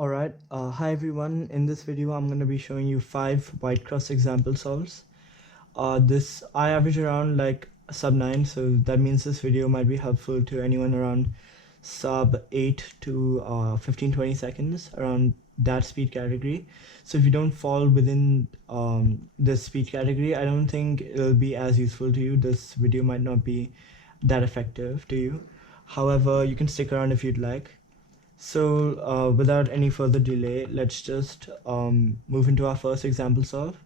Alright, hi everyone. In this video, I'm going to be showing you 5 white cross example solves. This I average around like sub 9, so that means this video might be helpful to anyone around sub 8 to 15-20 seconds, around that speed category. So if you don't fall within this speed category, I don't think it'll be as useful to you. This video might not be that effective to you. However, you can stick around if you'd like. So without any further delay, let's just move into our first example solve.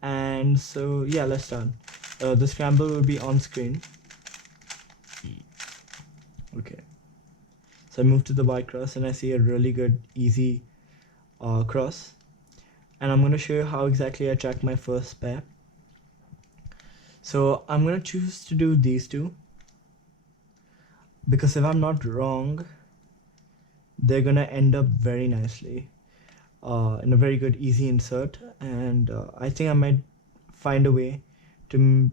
And so yeah, let's start. The scramble will be on screen. Okay. So I move to the white cross and I see a really good, easy cross. And I'm going to show you how exactly I track my first pair. So I'm going to choose to do these two, because if I'm not wrong, they're going to end up very nicely. In a very good easy insert, and I think I might find a way to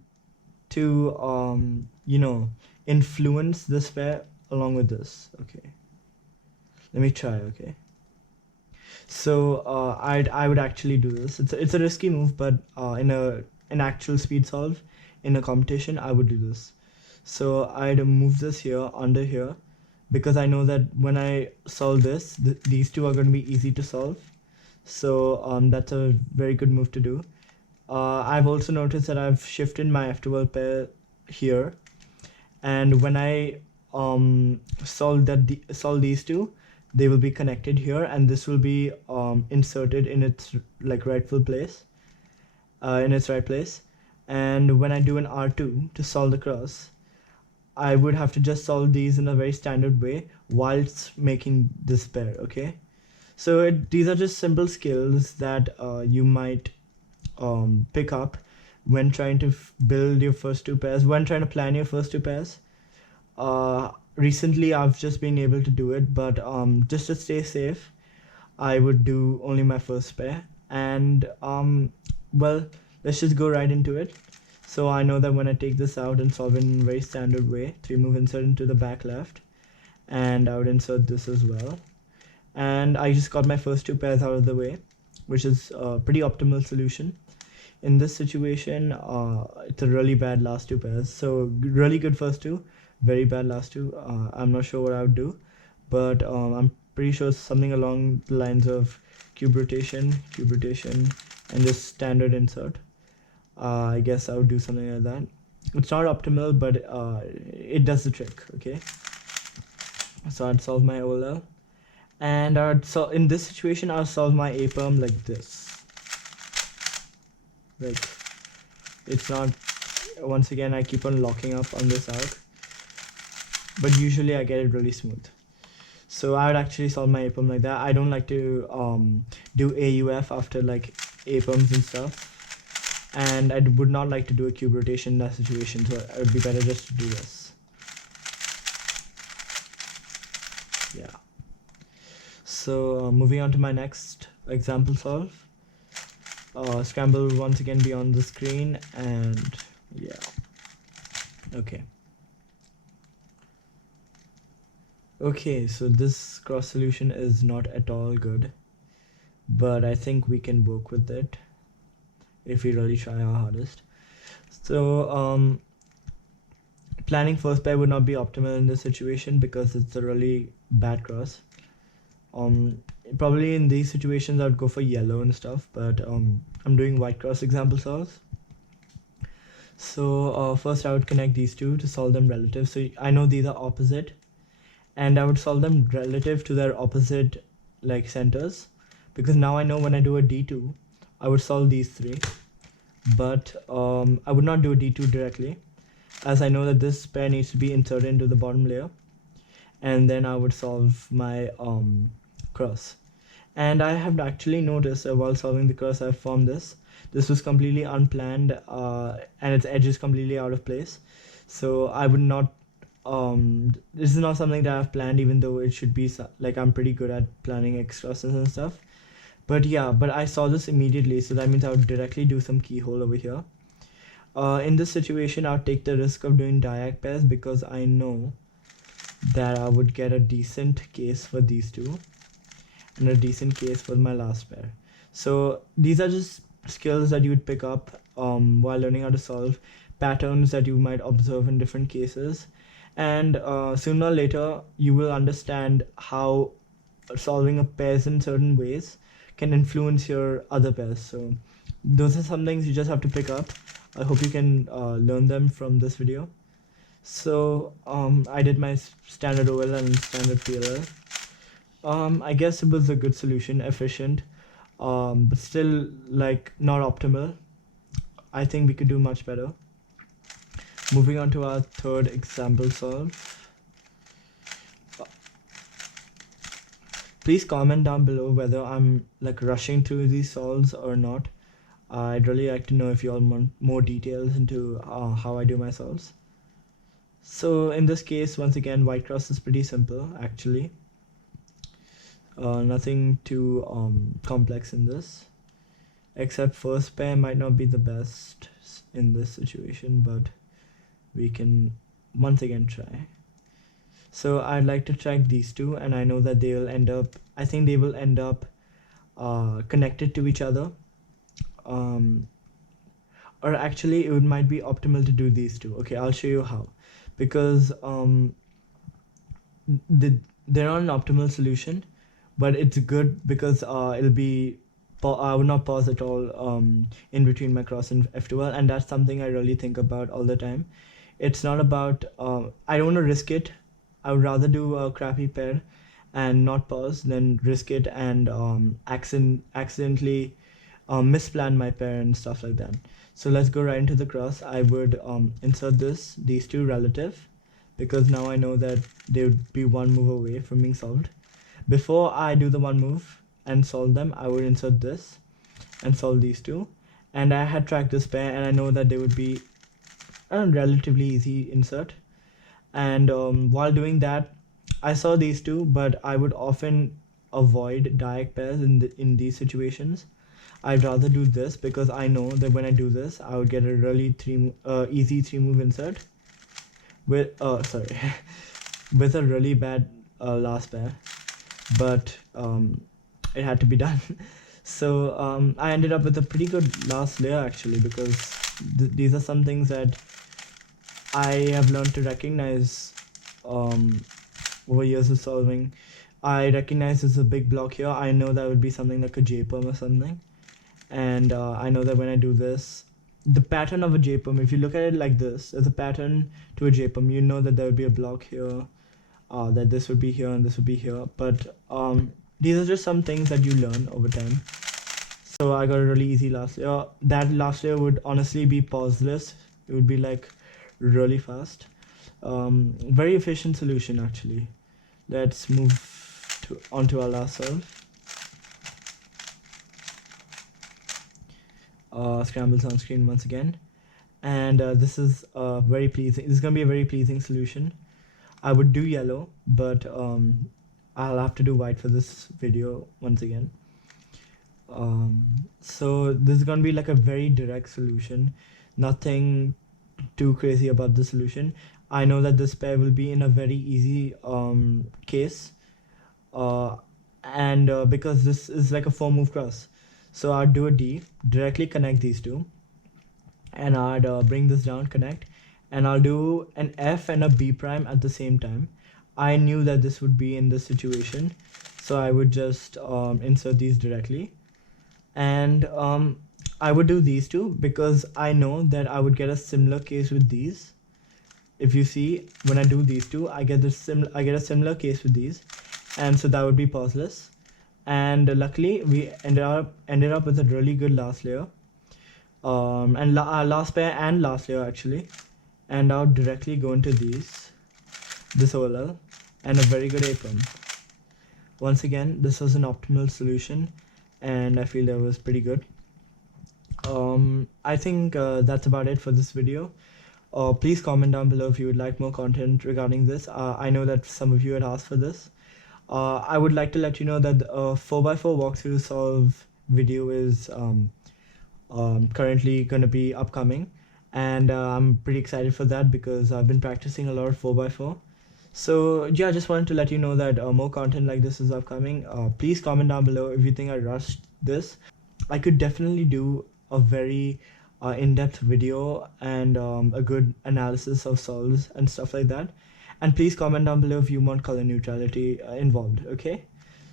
influence this pair along with this. Okay, let me try. Okay, so I would actually do this. It's a risky move, but in an actual speed solve in a competition, I would do this. So I'd move this here under here, because I know that when I solve this, these two are going to be easy to solve. So that's a very good move to do. I've also noticed that I've shifted my F12 pair here, and when I solve these two, they will be connected here, and this will be inserted in its like rightful place, in its right place. And when I do an R2 to solve the cross, I would have to just solve these in a very standard way whilst making this pair. Okay. So these are just simple skills that you might pick up when trying to build your first two pairs, when trying to plan your first two pairs. Recently, I've just been able to do it, but just to stay safe, I would do only my first pair. And well, let's just go right into it. So I know that when I take this out and solve it in a very standard way, 3-move insert into the back left, and I would insert this as well. And I just got my first two pairs out of the way, which is a pretty optimal solution. In this situation, it's a really bad last two pairs. So really good first two, very bad last two. I'm not sure what I would do, but I'm pretty sure something along the lines of cube rotation, and just standard insert. I guess I would do something like that. It's not optimal, but it does the trick. Okay, so I'd solve my OLL. And in this situation, I'll solve my A-perm like this. Like, it's not, once again, I keep on locking up on this out, but usually I get it really smooth. So I would actually solve my A-perm like that. I don't like to do AUF after like A-perms and stuff, and I would not like to do a cube rotation in that situation, so it would be better just to do this. Yeah. So moving on to my next example solve. Scramble will once again be on the screen, and yeah. Okay. Okay, so this cross solution is not at all good, but I think we can work with it if we really try our hardest. So planning first pair would not be optimal in this situation because it's a really bad cross. Probably in these situations I'd go for yellow and stuff, but I'm doing white cross example solves. So first I would connect these two to solve them relative. So I know these are opposite, and I would solve them relative to their opposite like centers, because now I know when I do a D2, I would solve these three, but I would not do a D2 directly, as I know that this pair needs to be inserted into the bottom layer, and then I would solve my cross. And I have actually noticed while solving the cross, I've formed this. This was completely unplanned, and its edge is completely out of place. So I would not. This is not something that I've planned, even though it should be like I'm pretty good at planning X crosses and stuff. But yeah, but I saw this immediately, so that means I would directly do some keyhole over here. In this situation, I would take the risk of doing diag pairs because I know that I would get a decent case for these two. and a decent case with my last pair. So these are just skills that you would pick up while learning how to solve patterns that you might observe in different cases. And sooner or later, you will understand how solving a pairs in certain ways can influence your other pairs. So those are some things you just have to pick up. I hope you can learn them from this video. So I did my standard OL and standard PLL. I guess it was a good solution, efficient, but still like not optimal. I think we could do much better. Moving on to our third example solve. Please comment down below whether I'm like rushing through these solves or not. I'd really like to know if you all want more details into how I do my solves. So in this case, once again, white cross is pretty simple actually. Nothing too complex in this, except first pair might not be the best in this situation, but we can once again try. So I'd like to track these two, and I know that they will end up, I think they will end up connected to each other. Or actually it might be optimal to do these two. Okay, I'll show you how. Because they're not an optimal solution, but it's good because it'll be I would not pause at all in between my cross and F12, and that's something I really think about all the time. It's not about I don't want to risk it. I would rather do a crappy pair and not pause than risk it and accidentally misplan my pair and stuff like that. So let's go right into the cross. I would insert these two relative, because now I know that they would be one move away from being solved. Before I do the one move and solve them, I would insert this and solve these two. And I had tracked this pair, and I know that they would be a relatively easy insert. And while doing that, I saw these two, but I would often avoid diagonal pairs in these situations. I'd rather do this because I know that when I do this, I would get a really easy three move insert with sorry with a really bad last pair, but it had to be done. So I ended up with a pretty good last layer actually, because these are some things that I have learned to recognize over years of solving. I recognize there's a big block here. I know that would be something like a J-perm or something. And I know that when I do this, the pattern of a J-perm, if you look at it like this, there's a pattern to a J-perm. You know that there would be a block here, that this would be here and this would be here. But these are just some things that you learn over time. So I got a really easy last layer. That last layer would honestly be pauseless. It would be like really fast. Very efficient solution actually. Let's move onto our last solve. Scrambles on screen once again, and this is very pleasing. This is gonna be a very pleasing solution. I would do yellow, but I'll have to do white for this video once again. So this is gonna be like a very direct solution. Nothing too crazy about the solution. I know that this pair will be in a very easy case, and because this is like a 4-move cross. So I'd do a D, directly connect these two, and I'd bring this down, connect, and I'll do an F and a B prime at the same time. I knew that this would be in this situation, so I would just insert these directly, and I would do these two because I know that I would get a similar case with these. If you see, when I do these two, I get a similar case with these, and so that would be pauseless. And luckily we ended up with a really good last layer, and last pair and last layer actually, and I'll directly go into this OLL and a very good A-perm. Once again, this was an optimal solution, and I feel that was pretty good. I think that's about it for this video. Please comment down below if you would like more content regarding this. I know that some of you had asked for this. I would like to let you know that 4x4 walkthrough solve video is currently going to be upcoming, and I'm pretty excited for that because I've been practicing a lot of 4x4. So yeah, I just wanted to let you know that more content like this is upcoming. Please comment down below if you think I rushed this. I could definitely do a very in-depth video and a good analysis of solves and stuff like that. And please comment down below if you want color neutrality involved. Okay.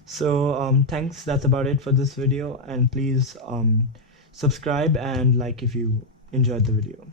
So thanks. That's about it for this video. And please subscribe and like if you enjoyed the video.